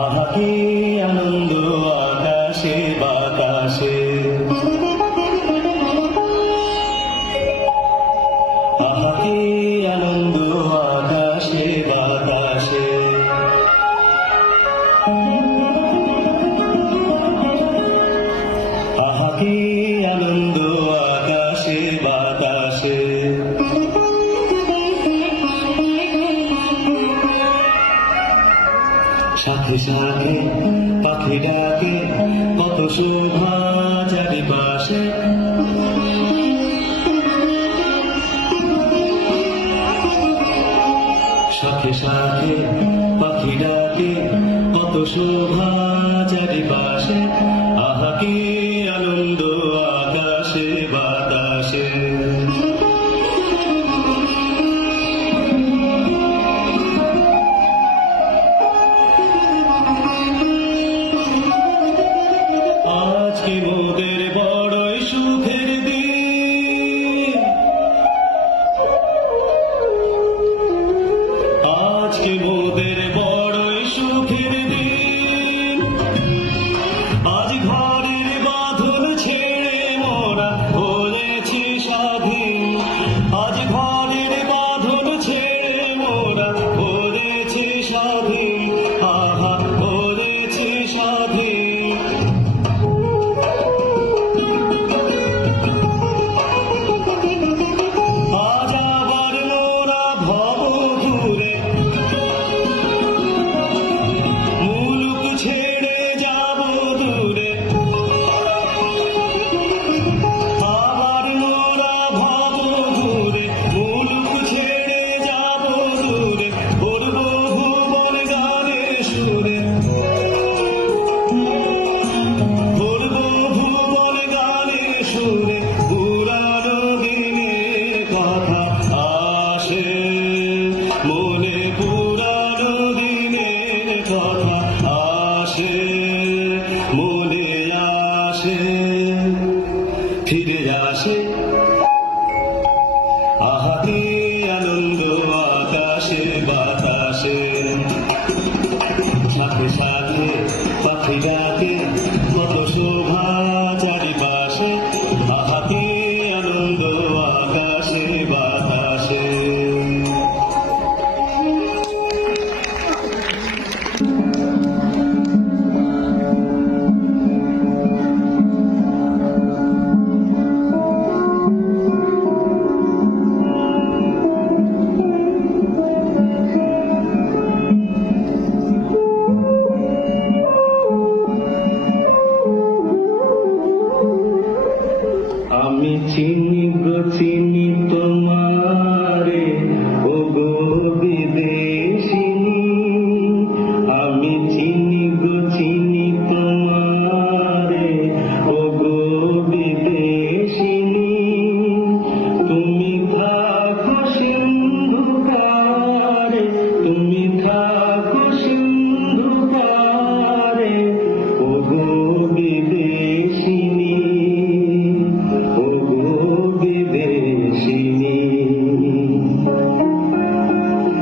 আহা কি আনন্দ আকাশে বাতাসে, আহা কি আনন্দ আকাশে বাতাসে। আহা কি আনন্দ আকাশে বাতাসে। সাথে সাথে পাখি ডাকে, কত শোভা চারিপাশে। সাথে সাথে পাখি ডাকে, কত শোভা চারিপাশে। আহা কি আনন্দ আকাশে বাতাসে। আজকে মোদের বড়ই সুখের দিন, আজকে মোদের বড়ই সুখের দিন। আজ ঘরের বাঁধন ছেড়ে মোরা হয়েছি স্বাধীন। আজ ঘরের বাঁধন ছেড়ে মোরা হয়েছি স্বাধীন। আহা হয়েছি স্বাধীন। আজ আবার মোরা ভব ঘুরে মুলুক ছেড়ে যাব দূরে। আবার মোরা ভব ঘুরে মুলুক ছেড়ে যাব দূরে। করব ভুবন গানে সুরে, করব ভুবন গানে সুরে। পুরানো দিনের কথা আসে মনে, পুরানো দিনের কথা আসে মনে, আসে ফিরে আসে। আহা কি আনন্দ আকাশে বাতাসে। সাথে সাথে পাখি ডাকে, কত শোভা চারিপাশে। আহা কি আনন্দ আকাশে বাতাসে। আমি চিনি গো চিনি তোমারে, ও গো বিদেশিনী। আমি চিনি গো চিনি তোমারে, ও গো বিদেশিনী। তুমি থাকো সিন্ধু পারে, তুমি থাকো সিন্ধু পারে, ও গো বিদেশিনী, ও গো বিদেশিনী।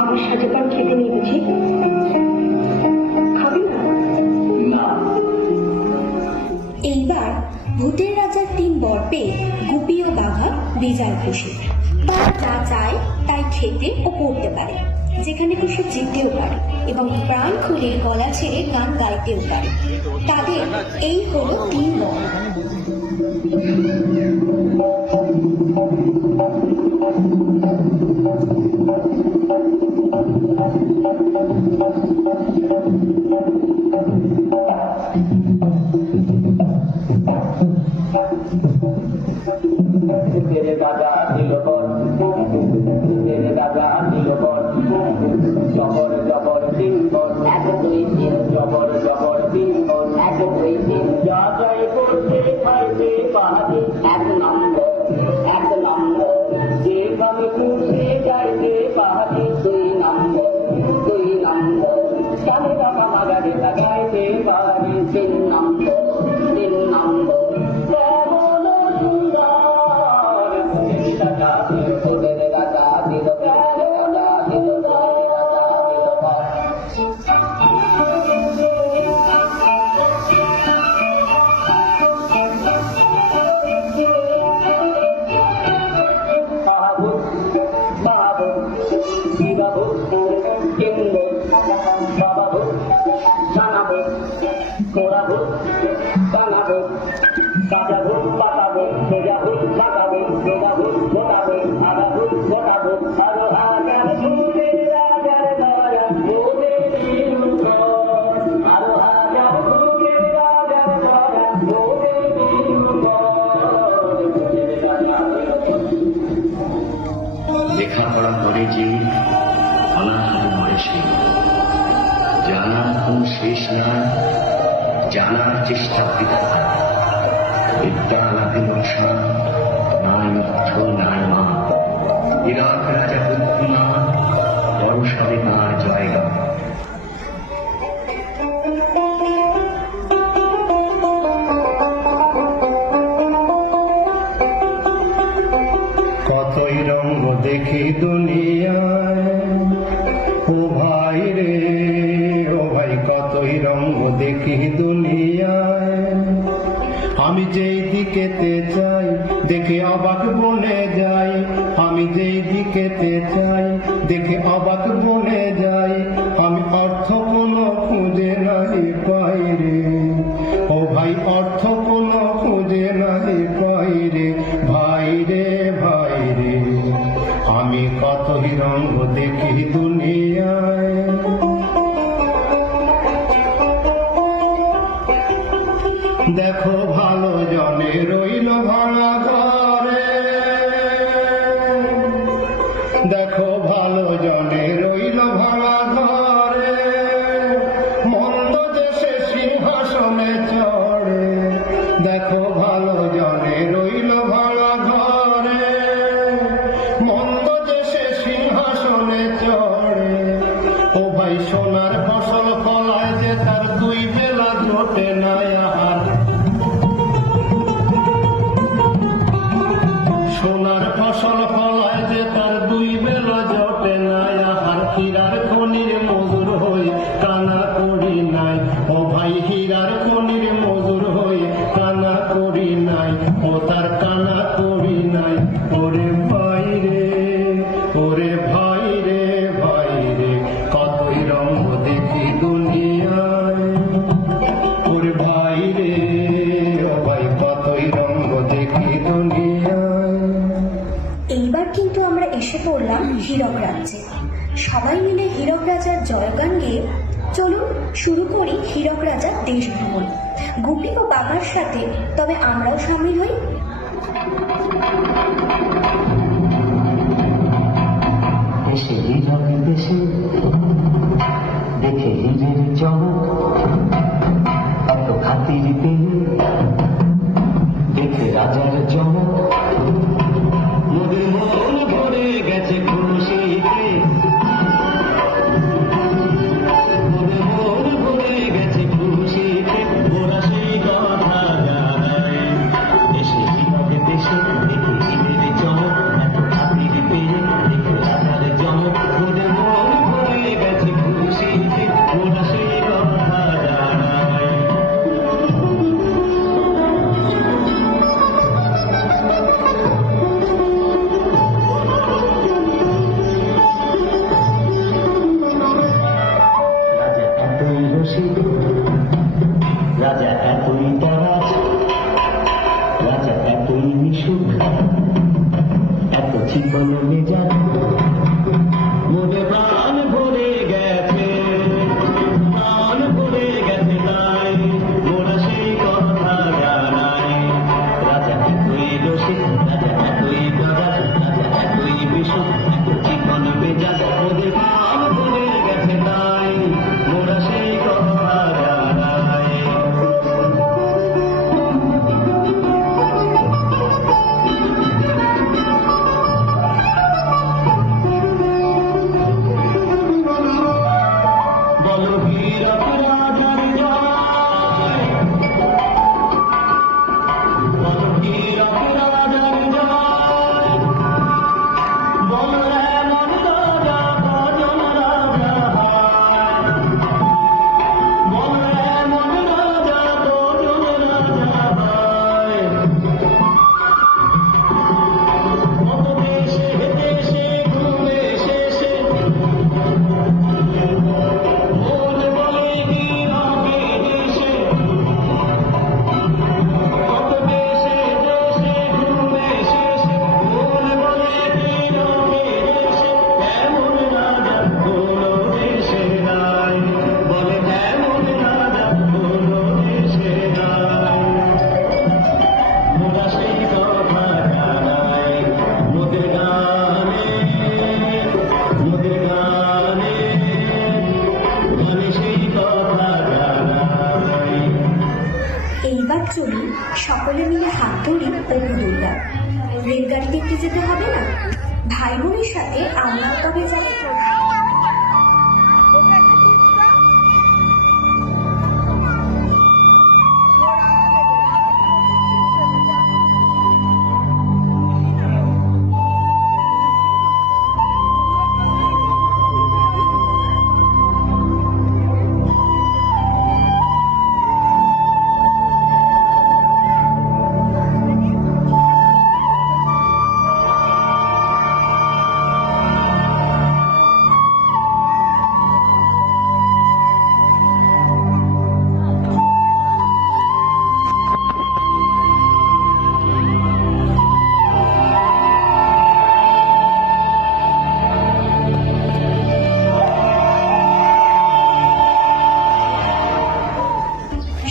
আমার সাথে পান খেতে নেই বুঝি? খাবি না? না। এইবার ভূতের রাজার 3 বর পেয়ে গুপি ও বাঘা বেজায় খুশি। তারা যা চায় তাই খেতে ও পড়তে পারে, যেখানে খুশি যেতেও পারে এবং প্রাণ খুলে গলা ছেড়ে গান গাইতেও পারে। তাদের এই হলো 3 বর। तेरे दादा दिल पर, तेरे दादा दिल पर। जबर जबर दिन पर, जबर जबर दिन पर। जा जाए করতে খাইতে পাহাড়ে 1 নম্বর, 1 নম্বর। যে আমি খুশি গাইতে পাহাড়ে 2 নম্বর, 2 নম্বর। কেমন শেষ নাই, জানার চেষ্টা বৃথা। বিদ্যা লাভে মশা, নাই অর্থ নাই মা। ইরাক রাজা বুদ্ধিমান, পরশালে তাঁর জয়গা। কতই রঙ্গ দেখি দুনিয়ায়, ও ভাই রে ও ভাই, কতই রঙ্গ দেখি দুনিয়ায়। আমি যেই দিকেতে চাই দেখে অবাক বনে যাই, আমি যেই দিকেতে চাই দেখে অবাক বনে যাই। আমি অর্থ কোনো খুঁজে নাই পাই রে, ও ভাই অর্থ কোনো খুঁজে নাই পাই রে, ভাই রে ভাই রে। আমি কতই রঙ্গ দেখি দুনিয়ায়। দেখো ভালো জনে রইল ভাঙা ঘরে, দেখো ভালো জনে রইল ভাঙা ঘরে। মন্দ দেশে সিংহাসনে চড়ে, দেখো ভালো জনে রইল ভাঙা ঘরে। মন্দ দেশে সিংহাসনে চড়ে, ও ভাই সোনার ফসল ফলায় যে তার দুই বেলা জোটে না আর। সোনার ফসল ফলায় যে তার দুই বেলা জোটে নাই, আর হীরার খনির মজুর হই কানা করি নাই, ও ভাই হীরার খনির মজুর হই কানা করি নাই, ও তার কানা করি নাই। ওরে ভাই রে ওরে ভাই রে ভাই রে, কতই রঙ্গ দেখি দুনিয়ায়। ওরে ভাই রে ও ভাই, কতই রঙ্গ দেখি দুনিয়ায়। এইবার কিন্তু আমরা এসে পড়লাম হীরক রাজ্যে। সবাই মিলে হীরক রাজার জয়গান গেয়ে চলুন শুরু করি হীরক রাজার দেশ ভ্রমণ। গুপি ও বাঘার সাথে তবে আমরাও সামিল হই। দেশে হীরক দেশে দেখে হীরের চমক, এত খাতির পেয়ে দেখে রাজার চমক। মোদের মন ভরে গেছে খুশিতে, মোদের মন ভরে গেছে খুশিতে, ওরা সেই কথা জানায়। দেশে হীরক দেশে দেখে হীরের চমক, এত খাতির পেয়ে দেখে রাজার চমক। মোদের মন ভরে গেছে খুশিতে, ওরা সেই কথা জানায়। রাজা এতই রসিক, রাজা এতই তারাজ, রাজা এতই মিশুক, এত চিকন মেজাজ। মোদের প্রাণ ভরে গেছে, প্রাণ ভরে গেছে তাই, মোরা সেই কথা জানাই। রাজা এতই রসিক, রাজা এতই তারাজ, রাজা এতই মিশুক, এত চিকন মেজাজ। মোদের প্রাণ ভরে গেছে তাই, মোরা সেই কথা জানাই। চলুন সকলে মিলে হাত ধরি অপু দুর্গার। রেলগাড়ি দেখতে যেতে হবে না? ভাই বোনের সাথে আমরা তবে যাবো।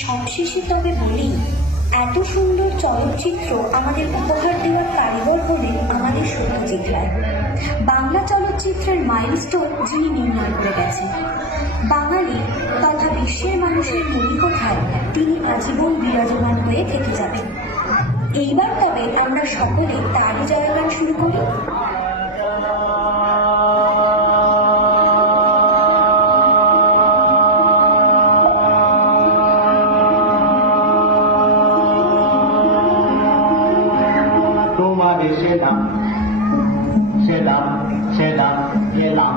সবশেষে তবে বলি, এত সুন্দর চলচ্চিত্র আমাদের উপহার দেওয়ার কারিগর হলেন আমাদের সত্যজিৎ রায়। বাংলা চলচ্চিত্রের মাইলস্টোন যিনি নির্ণয় করে গেছেন। বাঙালি তথা বিশ্বের মানুষের মনিকোঠায় তিনি আজীবন বিরাজমান হয়ে থেকে যাবেন। এইবার তবে আমরা সকলে তারই জয়গান শুরু করি। তোমাদের সেলাম সেলাম সেলাম এলাম